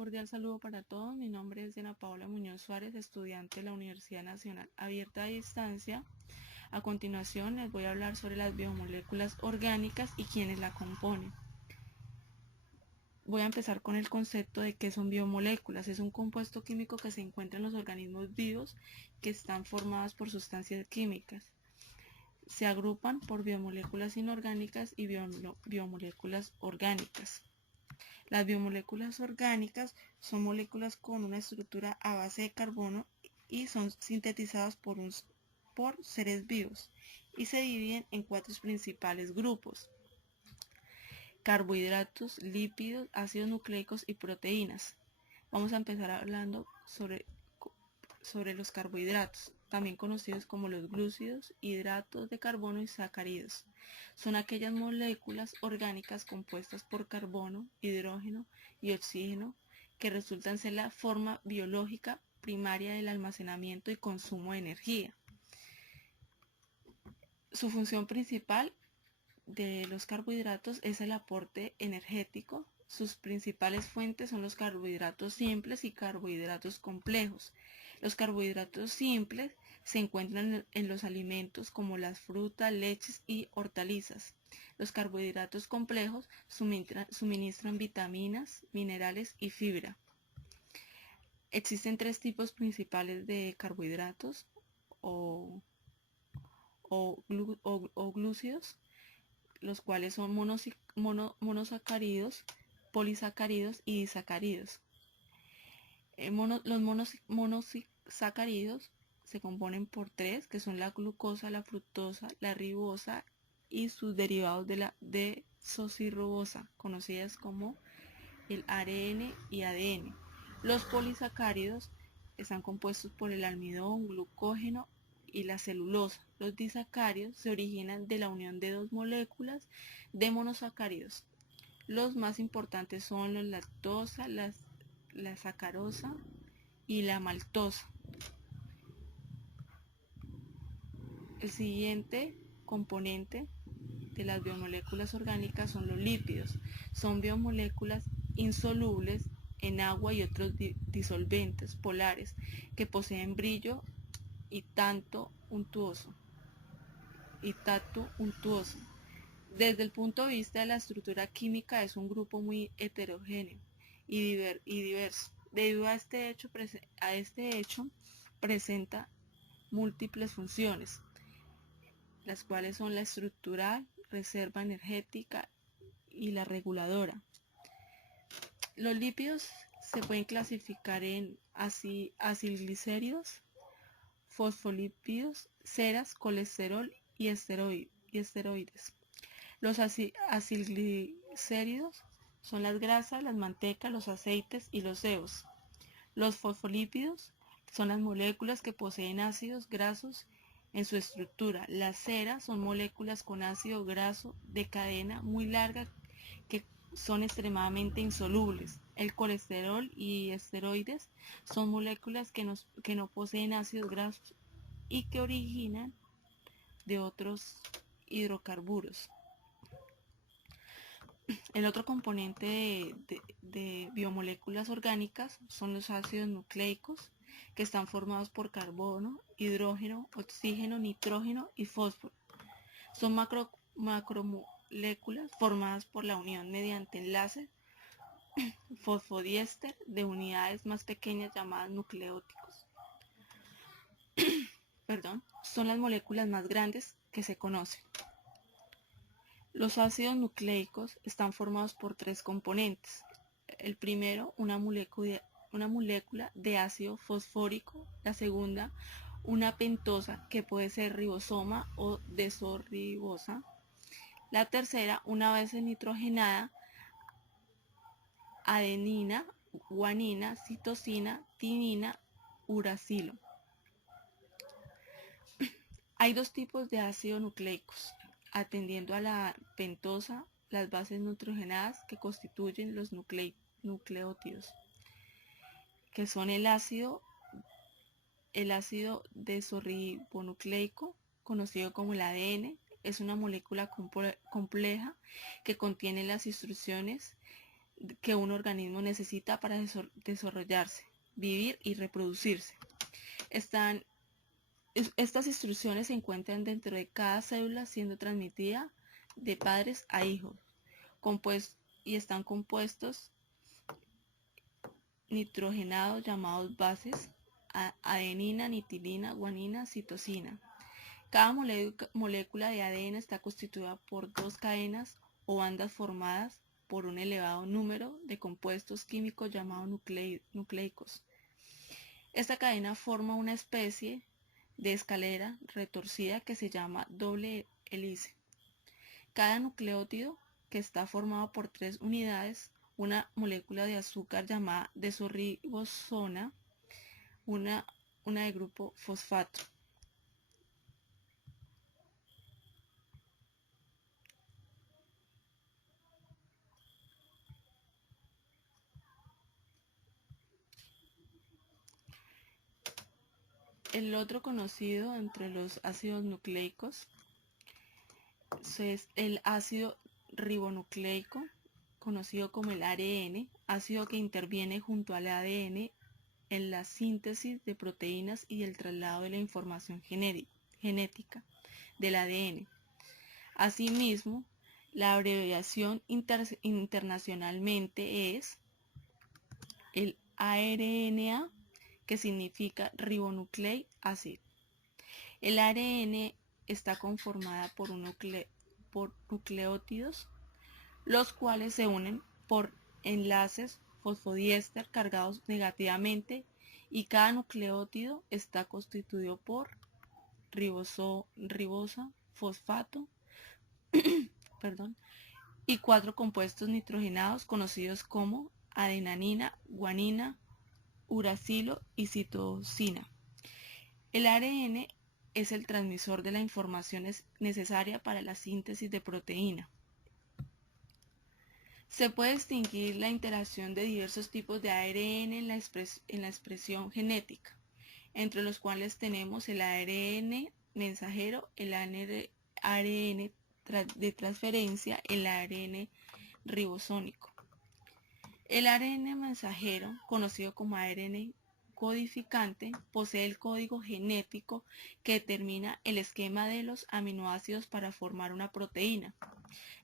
cordial saludo para todos. Mi nombre es Diana Paola Muñoz Suárez, estudiante de la Universidad Nacional Abierta a Distancia. A continuación les voy a hablar sobre las biomoléculas orgánicas y quiénes la componen. Voy a empezar con el concepto de qué son biomoléculas. Es un compuesto químico que se encuentra en los organismos vivos que están formadas por sustancias químicas. Se agrupan por biomoléculas inorgánicas y biomoléculas orgánicas. Las biomoléculas orgánicas son moléculas con una estructura a base de carbono y son sintetizadas por seres vivos y se dividen en cuatro principales grupos: carbohidratos, lípidos, ácidos nucleicos y proteínas. Vamos a empezar hablando sobre los carbohidratos, también conocidos como los glúcidos, hidratos de carbono y sacáridos. Son aquellas moléculas orgánicas compuestas por carbono, hidrógeno y oxígeno que resultan ser la forma biológica primaria del almacenamiento y consumo de energía. Su función principal de los carbohidratos es el aporte energético. Sus principales fuentes son los carbohidratos simples y carbohidratos complejos. Los carbohidratos simples se encuentran en los alimentos como las frutas, leches y hortalizas. Los carbohidratos complejos suministran vitaminas, minerales y fibra. Existen tres tipos principales de carbohidratos o glúcidos, los cuales son monosacáridos, polisacáridos y disacáridos. Los monosacáridos se componen por tres, que son la glucosa, la fructosa, la ribosa y sus derivados de la desoxirribosa, conocidas como el ARN y ADN. Los polisacáridos están compuestos por el almidón, glucógeno y la celulosa. Los disacáridos se originan de la unión de dos moléculas de monosacáridos. Los más importantes son la lactosa, la sacarosa y la maltosa. El siguiente componente de las biomoléculas orgánicas son los lípidos. Son biomoléculas insolubles en agua y otros disolventes polares que poseen brillo y tacto untuoso. Desde el punto de vista de la estructura química es un grupo muy heterogéneo y diverso. Debido a este hecho presenta múltiples funciones, las cuales son la estructural, reserva energética y la reguladora. Los lípidos se pueden clasificar en acilglicéridos, fosfolípidos, ceras, colesterol y esteroides. Los acilglicéridos son las grasas, las mantecas, los aceites y los sebos. Los fosfolípidos son las moléculas que poseen ácidos grasos en su estructura. Las ceras son moléculas con ácido graso de cadena muy larga que son extremadamente insolubles. El colesterol y esteroides son moléculas que no poseen ácidos grasos y que originan de otros hidrocarburos. El otro componente de biomoléculas orgánicas son los ácidos nucleicos, que están formados por carbono, hidrógeno, oxígeno, nitrógeno y fósforo. Son macromoléculas formadas por la unión mediante enlaces fosfodiéster de unidades más pequeñas llamadas nucleótidos. Son las moléculas más grandes que se conocen. Los ácidos nucleicos están formados por tres componentes. El primero, una molécula de ácido fosfórico. La segunda, una pentosa que puede ser ribosoma o desoxirribosa. La tercera, una base nitrogenada, adenina, guanina, citosina, timina, uracilo. Hay dos tipos de ácidos nucleicos, atendiendo a la pentosa, las bases nitrogenadas que constituyen los nucleótidos, que son el ácido desoxirribonucleico, conocido como el ADN. Es una molécula compleja que contiene las instrucciones que un organismo necesita para desarrollarse, vivir y reproducirse. Estas instrucciones se encuentran dentro de cada célula siendo transmitida de padres a hijos, y están compuestos nitrogenados llamados bases, adenina, nitilina, guanina, citosina. Cada molécula de ADN está constituida por dos cadenas o bandas formadas por un elevado número de compuestos químicos llamados nucleicos. Esta cadena forma una especie de escalera retorcida que se llama doble hélice. Cada nucleótido, que está formado por 3 unidades, una molécula de azúcar llamada desoxirribosona, una de grupo fosfato. El otro conocido entre los ácidos nucleicos es el ácido ribonucleico, conocido como el ARN, ácido que interviene junto al ADN en la síntesis de proteínas y el traslado de la información genética del ADN. Asimismo, la abreviación internacionalmente es el ARNA, que significa ribonucleic acid. El ARN está conformada por nucleótidos, los cuales se unen por enlaces fosfodiéster cargados negativamente, y cada nucleótido está constituido por ribosa, fosfato y 4 compuestos nitrogenados conocidos como adenina, guanina, uracilo y citosina. El ARN es el transmisor de la información necesaria para la síntesis de proteína. Se puede distinguir la interacción de diversos tipos de ARN en la expresión genética, entre los cuales tenemos el ARN mensajero, el ARN de transferencia, el ARN ribosómico. El ARN mensajero, conocido como ARN codificante, posee el código genético que determina el esquema de los aminoácidos para formar una proteína.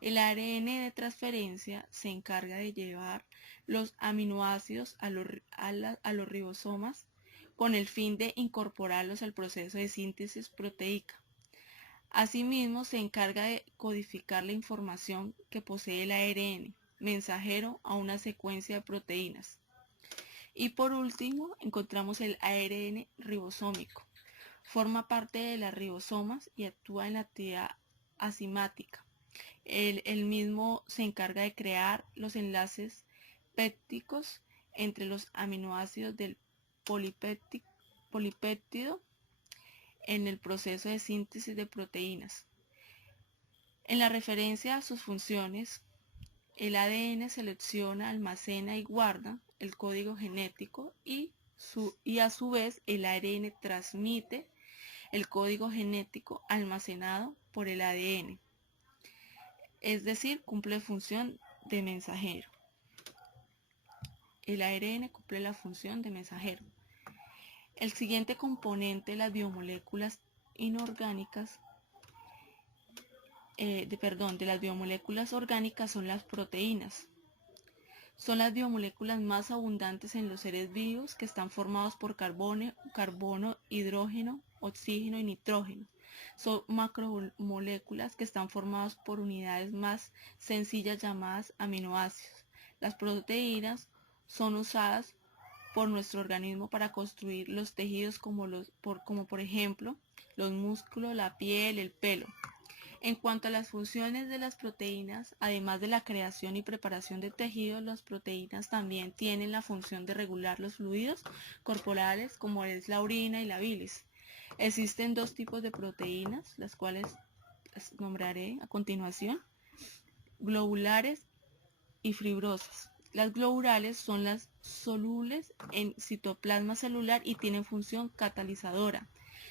El ARN de transferencia se encarga de llevar los aminoácidos a los ribosomas con el fin de incorporarlos al proceso de síntesis proteica. Asimismo, se encarga de codificar la información que posee el ARN mensajero a una secuencia de proteínas. Y por último, encontramos el ARN ribosómico. Forma parte de las ribosomas y actúa en la actividad enzimática. El mismo se encarga de crear los enlaces péptidos entre los aminoácidos del polipéptido en el proceso de síntesis de proteínas. En la referencia a sus funciones, el ADN selecciona, almacena y guarda el código genético y a su vez el ARN transmite el código genético almacenado por el ADN. Es decir, cumple función de mensajero. El ARN cumple la función de mensajero. El siguiente componente de las biomoléculas inorgánicas, de las biomoléculas orgánicas son las proteínas. Son las biomoléculas más abundantes en los seres vivos, que están formados por carbono, hidrógeno, oxígeno y nitrógeno. Son macromoléculas que están formadas por unidades más sencillas llamadas aminoácidos. Las proteínas son usadas por nuestro organismo para construir los tejidos como por ejemplo los músculos, la piel, el pelo. En cuanto a las funciones de las proteínas, además de la creación y preparación de tejidos, las proteínas también tienen la función de regular los fluidos corporales, como es la orina y la bilis. Existen 2 tipos de proteínas, las cuales las nombraré a continuación: globulares y fibrosas. Las globulares son las solubles en citoplasma celular y tienen función catalizadora.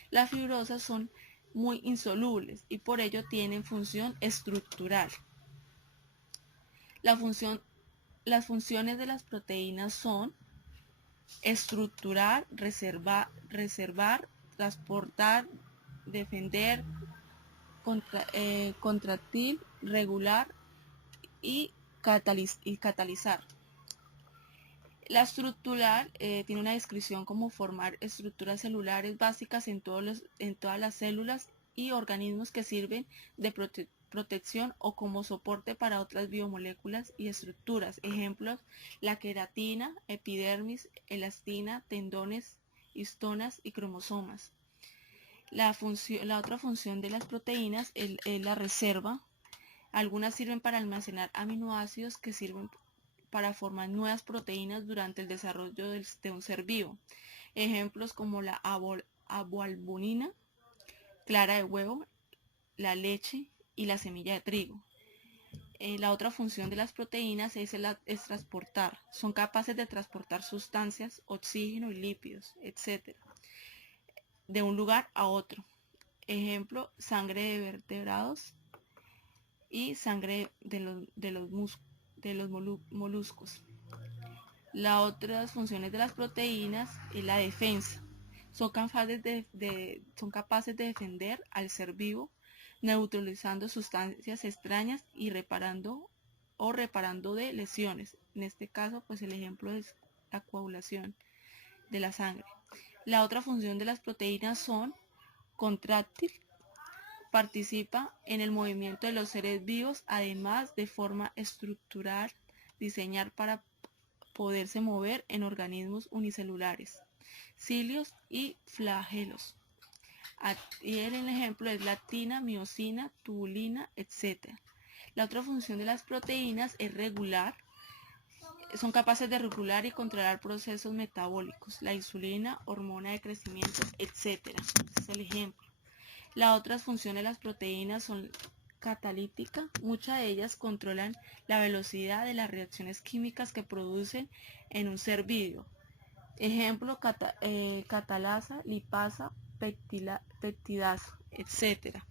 Las fibrosas son muy insolubles y por ello tienen función estructural. La función Las funciones de las proteínas son estructurar, reservar, transportar, defender, contractil, regular y catalizar. La estructural tiene una descripción como formar estructuras celulares básicas en todas las células y organismos que sirven de protección o como soporte para otras biomoléculas y estructuras. Ejemplos: la queratina, epidermis, elastina, tendones, histonas y cromosomas. La otra función de las proteínas es la reserva. Algunas sirven para almacenar aminoácidos que sirven para formar nuevas proteínas durante el desarrollo de un ser vivo. Ejemplos como la aboalbumina, clara de huevo, la leche y la semilla de trigo. La otra función de las proteínas es transportar. Son capaces de transportar sustancias, oxígeno y lípidos, etc., de un lugar a otro. Ejemplo: sangre de vertebrados y sangre de los moluscos. Las otras funciones de las proteínas es la defensa. Son capaces de defender al ser vivo, neutralizando sustancias extrañas y reparando de lesiones. En este caso, pues el ejemplo es la coagulación de la sangre. La otra función de las proteínas son contráctil. Participa en el movimiento de los seres vivos, además de forma estructural, diseñar para poderse mover en organismos unicelulares, cilios y flagelos. Y el ejemplo es la actina, miosina, tubulina, etc. La otra función de las proteínas es regular. Son capaces de regular y controlar procesos metabólicos, la insulina, hormona de crecimiento, etc. Este es el ejemplo. Las otras funciones de las proteínas son catalítica. Muchas de ellas controlan la velocidad de las reacciones químicas que producen en un ser vivo. Ejemplo: catalasa, lipasa, peptidasa, etc.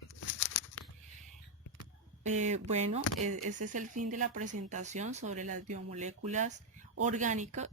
Bueno, ese es el fin de la presentación sobre las biomoléculas orgánicas.